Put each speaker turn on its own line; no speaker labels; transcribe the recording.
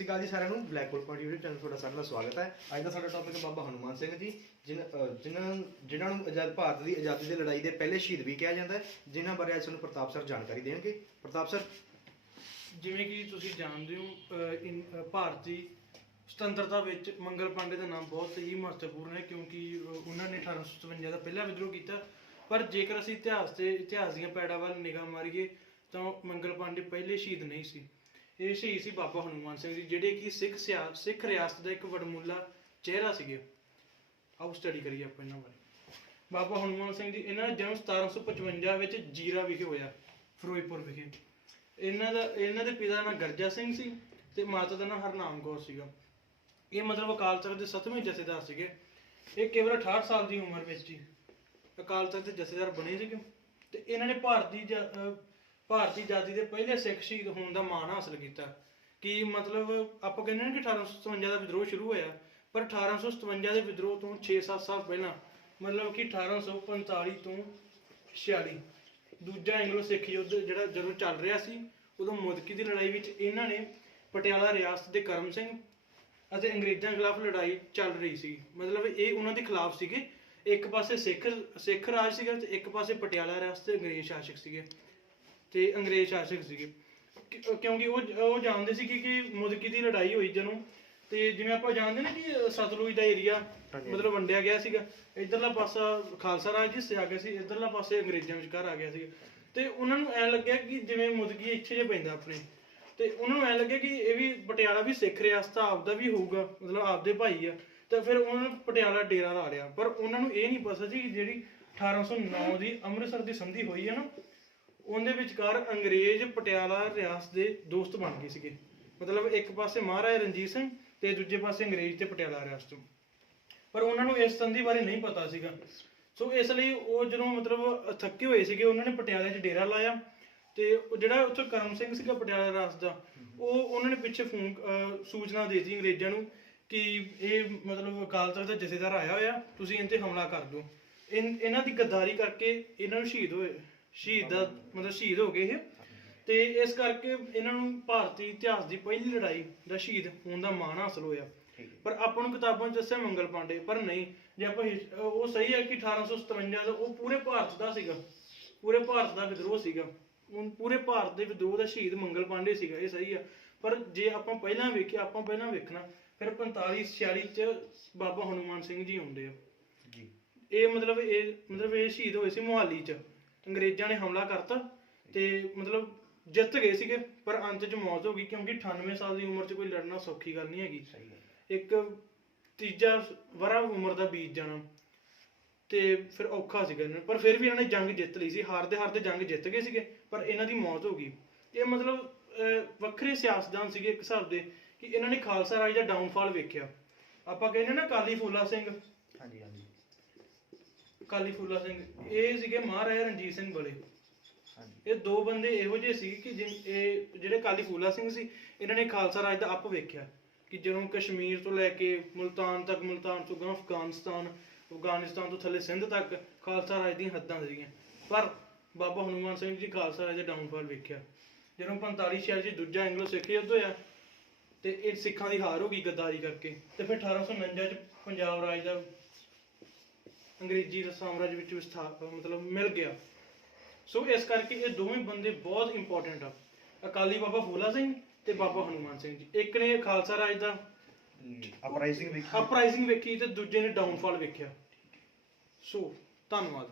ਸਤਿ ਸ਼੍ਰੀ ਅਕਾਲ ਜੀ ਸਾਰਿਆਂ ਨੂੰ, ਬਲੈਕ ਬੋਲ ਪੁਆਇੰਟ YouTube ਚੈਨਲ ਤੁਹਾਡਾ ਸਾਰਿਆਂ ਦਾ ਸਵਾਗਤ ਹੈ। ਅੱਜ ਦਾ ਸਾਡਾ ਟੌਪਿਕ ਹੈ ਬਾਬਾ ਹਨੂਮਾਨ ਸਿੰਘ ਜੀ, ਜਿਨ੍ਹਾਂ ਜਿਨ੍ਹਾਂ ਜਿਨ੍ਹਾਂ ਨੂੰ ਆਜ਼ਾਦ ਭਾਰਤ ਦੀ ਆਜ਼ਾਦੀ ਦੀ ਲੜਾਈ ਦੇ ਪਹਿਲੇ ਸ਼ਹੀਦ ਵੀ ਕਿਹਾ ਜਾਂਦਾ ਹੈ, ਜਿਨ੍ਹਾਂ ਬਾਰੇ ਅੱਜ ਸਾਨੂੰ ਪ੍ਰਤਾਪ ਸਰ ਜਾਣਕਾਰੀ ਦੇਣਗੇ। ਪ੍ਰਤਾਪ ਸਰ
ਜਿਵੇਂ ਕਿ ਤੁਸੀਂ ਜਾਣਦੇ ਹੋ ਭਾਰਤੀ ਸੁਤੰਤਰਤਾ ਵਿੱਚ ਮੰਗਲ ਪਾਂਡੇ ਦਾ ਨਾਮ ਬਹੁਤ ਹੀ ਮਹੱਤਵਪੂਰਨ ਹੈ, ਕਿਉਂਕਿ ਉਹਨਾਂ ਨੇ 1857 ਦਾ ਪਹਿਲਾ ਵਿਦਰੋਹ ਕੀਤਾ। ਪਰ ਜੇਕਰ ਅਸੀਂ ਇਤਿਹਾਸ ਤੇ, ਇਤਿਹਾਸ ਦੀਆਂ ਪੈੜਾਂ ਵੱਲ ਨਿਗਾਹ ਮਾਰੀਏ, ਤਾਂ ਮੰਗਲ ਪਾਂਡੇ ਪਹਿਲੇ ਸ਼ਹੀਦ ਨਹੀਂ ਸੀ। ਇਹ ਸ਼ਹੀਦ ਸੀ ਬਾਬਾ ਹਨੂਮਾਨ ਸਿੰਘ ਜੀ, ਜਿਹੜੇ ਕਿ ਸਿੱਖ ਸਿਆ- ਸਿੱਖ ਰਿਆਸਤ ਦਾ ਇੱਕ ਵਡਮੁੱਲਾ ਚਿਹਰਾ ਸੀਗੇ। ਆਓ ਸਟੱਡੀ ਕਰੀਏ ਆਪਾਂ ਇਹਨਾਂ ਬਾਰੇ। ਬਾਬਾ ਹਨੂਮਾਨ ਸਿੰਘ ਜੀ, ਇਹਨਾਂ ਦਾ ਜਨਮ 1755 ਵਿੱਚ ਜੀਰਾ ਵਿਖੇ ਹੋਇਆ, ਫਿਰੋਜ਼ਪੁਰ ਵਿਖੇ। ਇਹਨਾਂ ਦਾ, ਇਹਨਾਂ ਦੇ ਪਿਤਾ ਦਾ ਨਾਮ ਗਰਜਾ ਸਿੰਘ ਸੀ ਤੇ ਮਾਤਾ ਦਾ ਨਾਮ ਹਰਨਾਮ ਕੌਰ ਸੀਗਾ। ਇਹ ਮਤਲਬ ਅਕਾਲ ਤਖਤ ਦੇ 7ਵੇਂ ਜਥੇਦਾਰ ਸੀਗੇ। ਇਹ ਕੇਵਲ 68 ਸਾਲ ਦੀ ਉਮਰ ਵਿੱਚ ਹੀ ਅਕਾਲ ਤਖਤ ਦੇ ਜਥੇਦਾਰ ਬਣੇ ਸੀਗੇ। ਤੇ ਇਹਨਾਂ ਨੇ ਭਾਰਤੀ ਜ- ਅਹ ਭਾਰਤੀ ਆਜ਼ਾਦੀ ਦੇ ਪਹਿਲੇ ਸਿੱਖ ਸ਼ਹੀਦ ਹੋਣ ਦਾ ਮਾਣ ਹਾਸਲ ਕੀਤਾ। ਕਿ ਮਤਲਬ ਆਪਾਂ ਕਹਿੰਦੇ ਨੇ ਕਿ 1857 ਦਾ ਵਿਦਰੋਹ ਸ਼ੁਰੂ ਹੋਇਆ, ਪਰ 1857 ਦੇ ਵਿਦਰੋਹ ਤੋਂ 6-7 ਸਾਲ ਪਹਿਲਾਂ ਮਤਲਬ ਕਿ 1845 ਤੋਂ 46 ਦੂਜਾ ਐਂਗਲੋ ਸਿੱਖ ਯੁੱਧ ਜਿਹੜਾ ਜਦੋਂ ਚੱਲ ਰਿਹਾ ਸੀ, ਉਦੋਂ ਮੁਦਕੀ ਦੀ ਲੜਾਈ ਵਿੱਚ ਇਹਨਾਂ ਨੇ ਪਟਿਆਲਾ ਰਿਆਸਤ ਦੇ ਕਰਮ ਸਿੰਘ ਅਤੇ ਅੰਗਰੇਜ਼ਾਂ ਖਿਲਾਫ ਲੜਾਈ ਚੱਲ ਰਹੀ ਸੀ। ਮਤਲਬ ਇਹ ਉਹਨਾਂ ਦੇ ਖਿਲਾਫ ਸੀਗੇ। ਇੱਕ ਪਾਸੇ ਸਿੱਖ ਸਿੱਖ ਰਾਜ ਸੀਗਾ ਤੇ ਇੱਕ ਪਾਸੇ ਪਟਿਆਲਾ ਰਿਆਸਤ ਦੇ ਅੰਗਰੇਜ਼ ਸ਼ਾਸਕ ਸੀਗੇ। ਤੇ ਅੰਗਰੇਜ਼ ਸ਼ਾਸਕ ਸੀਗੇ। ਕਿ- ਕਿਉਂਕਿ ਉਹ ਉਹ ਜਾਣਦੇ ਸੀ ਕਿ ਕਿ ਮੁਦਕੀ ਦੀ ਲੜਾਈ ਹੋਈ ਜਦੋਂ। ਤੇ ਜਿਵੇਂ ਆਪਾਂ ਜਾਣਦੇ ਨੇ ਕਿ ਸਤਲੁਜ ਦਾ ਏਰੀਆ
ਹਾਂਜੀ।
ਮਤਲਬ ਵੰਡਿਆ ਗਿਆ ਸੀਗਾ। ਇਧਰਲਾ ਪਾਸਾ ਖਾਲਸਾ ਰਾਜ ਹਿੱਸੇ ਆ ਗਿਆ ਸੀ ਇਧਰਲਾ ਪਾਸੇ ਅੰਗਰੇਜ਼ਾਂ ਵਿਚਕਾਰ ਆ ਗਿਆ ਸੀ ਤੇ ਉਹਨਾਂ ਨੂੰ ਐ ਲੱਗਿਆ ਕਿ ਜਿਵੇਂ ਮੁਦਕੀ ਇੱਥੇ ਜੇ ਪੈਂਦਾ ਆਪਣੇ। ਤੇ ਉਹਨਾਂ ਨੂੰ ਐ ਲੱਗਿਆ ਕਿ ਇਹ ਵੀ ਪਟਿਆਲਾ ਵੀ ਸਿੱਖ ਰਿਆਸਤ ਆਪਦਾ ਵੀ ਹੋਊਗਾ ਮਤਲਬ ਆਪਦੇ ਭਾਈ ਆ। ਤਾਂ ਫਿਰ ਉਹਨਾਂ ਨੇ ਪਟਿਆਲਾ ਡੇਰਾ ਲਾ ਲਿਆ। ਪਰ ਉਹਨਾਂ ਨੂੰ ਇਹ ਨਹੀਂ ਪਤਾ ਸੀ ਕਿ ਜਿਹੜੀ 1809 ਦੀ ਅੰਮ੍ਰਿਤਸਰ ਦੀ ਸੰਧੀ ਹੋਈ ਹੈ ਨਾ ਉਹਦੇ ਵਿਚਕਾਰ ਅੰਗਰੇਜ਼ ਪਟਿਆਲਾ ਰਿਆਸਤ ਦੇ ਦੋਸਤ ਬਣ ਗਏ ਸੀਗੇ। ਮਤਲਬ ਇੱਕ ਪਾਸੇ ਮਹਾਰਾਜਾ ਰਣਜੀਤ ਸਿੰਘ ਤੇ ਦੂਜੇ ਪਾਸੇ ਅੰਗਰੇਜ਼ ਤੇ ਪਟਿਆਲਾ ਰਿਆਸਤ ਪਰ ਉਹਨਾਂ ਨੂੰ ਇਸ ਸੰਧੀ ਬਾਰੇ ਨਹੀਂ ਪਤਾ ਸੀਗਾ। ਸੋ ਇਸ ਲਈ ਉਹ ਜਦੋਂ ਮਤਲਬ ਥੱਕੇ ਹੋਏ ਸੀਗੇ, ਉਹਨਾਂ ਨੇ ਪਟਿਆਲੇ 'ਚ ਡੇਰਾ ਲਾਇਆ ਤੇ ਉਹ ਜਿਹੜਾ ਉੱਥੇ ਕਰਮ ਸਿੰਘ ਸੀਗਾ ਪਟਿਆਲਾ ਰਿਆਸਤ ਦਾ, ਉਹ ਉਹਨਾਂ ਨੇ ਪਿੱਛੇ ਫੋਨ ਸੂਚਨਾ ਦੇ ਦਿੱਤੀ ਅੰਗਰੇਜ਼ਾਂ ਨੂੰ ਕਿ ਇਹ ਮਤਲਬ ਅਕਾਲ ਤਖਤ ਦਾ ਜਥੇਦਾਰ ਆਇਆ ਹੋਇਆ, ਤੁਸੀਂ ਇਹਨਾਂ ਤੇ ਹਮਲਾ ਕਰ ਦਿਓ। ਇਹਨਾਂ ਦੀ ਗੱਦਾਰੀ ਕਰਕੇ ਇਹਨਾਂ ਨੂੰ ਸ਼ਹੀਦ ਹੋਏ। ਸ਼ਹੀਦ ਦਾ ਮਤਲਬ ਸ਼ਹੀਦ ਹੋ ਗਏ ਇਹ। ਤੇ ਇਸ ਕਰਕੇ ਇਹਨਾਂ ਨੂੰ ਭਾਰਤੀ ਇਤਿਹਾਸ ਦੀ ਪਹਿਲੀ ਲੜਾਈ ਦਾ ਸ਼ਹੀਦ ਹੋਣ ਦਾ ਮਾਣ ਹਾਸਲ ਹੋਇਆ। ਪਰ ਆਪਾਂ ਨੂੰ ਕਿਤਾਬਾਂ 'ਚ ਦੱਸਿਆ ਮੰਗਲ ਪਾਂਡੇ ਪਰ ਨਹੀਂ ਜੇ ਆਪਾਂ ਉਹ ਸਹੀ ਹੈ ਕਿ 1857 ਦਾ ਉਹ ਪੂਰੇ ਭਾਰਤ ਦਾ ਸੀਗਾ। ਪੂਰੇ ਭਾਰਤ ਦਾ ਵਿਦਰੋਹ ਸੀਗਾ। ਪੂਰੇ ਭਾਰਤ ਦੇ ਵਿਦਰੋਹ ਦਾ ਸ਼ਹੀਦ ਮੰਗਲ ਪਾਂਡੇ ਸੀਗਾ ਇਹ ਸਹੀ ਆ। ਪਰ ਜੇ ਆਪਾਂ ਪਹਿਲਾਂ ਵੇਖਿਆ ਆਪਾਂ ਪਹਿਲਾਂ ਵੇਖਣਾ ਫਿਰ 45 46 ਚ ਬਾਬਾ ਹਨੂਮਾਨ ਸਿੰਘ ਜੀ ਆਉਂਦੇ ਆ।
ਜੀ।
ਇਹ ਮਤਲਬ ਇਹ ਮਤਲਬ ਇਹ ਸ਼ਹੀਦ ਹੋਏ ਸੀ ਮੁਹਾਲੀ ਚ। ਅੰਗਰੇਜ਼ਾਂ ਨੇ ਹਮਲਾ ਕਰਤਾ ਤੇ ਮਤਲਬ ਜਿੱਤ ਗਏ ਸੀਗੇ ਪਰ ਅੰਤ ਚ ਮੌਤ ਹੋ ਗਈ ਕਿਉਂਕਿ 98 ਸਾਲ ਦੀ ਉਮਰ ਚ ਕੋਈ ਲੜਨਾ ਸੌਖੀ ਗੱਲ ਨਹੀਂ ਹੈਗੀ।
ਸਹੀ ਹੈ।
ਇੱਕ ਤੀਜਾ ਵਰਾ ਉਮਰ ਦਾ ਬੀਤ ਜਾਣਾ ਤੇ ਫਿਰ ਔਖਾ ਸੀਗਾ ਇਹਨਾਂ ਨੂੰ। ਪਰ ਫਿਰ ਵੀ ਇਹਨਾਂ ਨੇ ਜੰਗ ਜਿੱਤ ਲਈ ਸੀ ਹਾਰਦੇ ਹਾਰਦੇ ਜੰਗ ਜਿੱਤ ਗਏ ਸੀਗੇ ਪਰ ਇਹਨਾਂ ਦੀ ਮੌਤ ਹੋ ਗਈ। ਇਹ ਮਤਲਬ ਵੱਖਰੇ ਸਿਆਸਤਦਾਨ ਸੀਗੇ ਇੱਕ ਹਿਸਾਬ ਦੇ ਕਿ ਇਹਨਾਂ ਨੇ ਖਾਲਸਾ ਰਾਜ ਦਾ ਡਾਊਨਫਾਲ ਵੇਖਿਆ। ਆਪਾਂ ਕਹਿੰਦੇ ਨਾ ਕਾਲੀ ਫੂਲਾ ਸਿੰਘ।
ਹਾਂਜੀ ਹਾਂਜੀ।
ਕਾਲੀ ਫੂਲਾ ਸਿੰਘ, ਇਹ ਸੀਗੇ ਮਹਾਰਾਜਾ ਰਣਜੀਤ ਸਿੰਘ ਬਲੇ ਇਹ ਦੋ ਬੰਦੇ ਇਹੋ ਜਿਹੇ ਸੀ ਕਿ ਜਿਨ- ਇਹ ਜਿਹੜੇ ਕਾਲੀ ਫੂਲਾ ਸਿੰਘ ਸੀ, ਇਹਨਾਂ ਨੇ ਖਾਲਸਾ ਰਾਜ ਦਾ ਅੱਪ ਵੇਖਿਆ ਕਿ ਜਦੋਂ ਕਸ਼ਮੀਰ ਤੋਂ ਲੈ ਕੇ ਮੁਲਤਾਨ ਤੱਕ, ਮੁਲਤਾਨ ਤੋਂ ਗਾਂ ਅਫਗਾਨਿਸਤਾਨ ਅਫਗਾਨਿਸਤਾਨ ਤੋਂ ਥੱਲੇ ਸਿੰਧ ਤੱਕ ਖਾਲਸਾ ਰਾਜ ਦੀਆਂ ਹੱਦਾਂ ਸੀਗੀਆਂ। ਪਰ ਬਾਬਾ ਹਨੂਮਾਨ ਸਿੰਘ ਜੀ ਖਾਲਸਾ ਰਾਜ ਦਾ ਡਾਊਨਫਾਲ ਵੇਖਿਆ। ਜਦੋਂ 45 ਸ਼ਹਿਰ 'ਚ ਦੂਜਾ ਐਂਗਲੋ ਸਿੱਖ ਯੁੱਧ ਹੋਇਆ ਤੇ ਇਹ ਸਿੱਖਾਂ ਦੀ ਹਾਰ ਹੋ ਗਈ ਗੱਦਾਰੀ ਕਰਕੇ ਤੇ ਫਿਰ 1849 'ਚ ਪੰਜਾਬ ਰਾਜ ਦਾ ਅੰਗਰੇਜ਼ੀ ਦਾ ਸਾਮਰਾਜ ਵਿੱਚ ਵਿਸਥਾਰ ਮਤਲਬ ਮਿਲ ਗਿਆ। ਸੋ ਇਸ ਕਰਕੇ ਇਹ ਦੋਵੇਂ ਬੰਦੇ ਬਹੁਤ ਇੰਪੋਰਟੈਂਟ ਆ। ਅਕਾਲੀ ਬਾਬਾ ਫੂਲਾ ਸਿੰਘ ਤੇ ਬਾਬਾ ਹਨੂਮਾਨ ਸਿੰਘ ਜੀ। ਇੱਕ ਨੇ ਖਾਲਸਾ ਰਾਜ ਦਾ
ਅਪਰਾਈਜ਼ਿੰਗ ਵੇਖੀ।
ਅਪਰਾਈਜ਼ਿੰਗ ਵੇਖੀ ਤੇ ਦੂਜੇ ਨੇ ਡਾਊਨਫਾਲ ਵੇਖਿਆ। ਸੋ ਧੰਨਵਾਦ।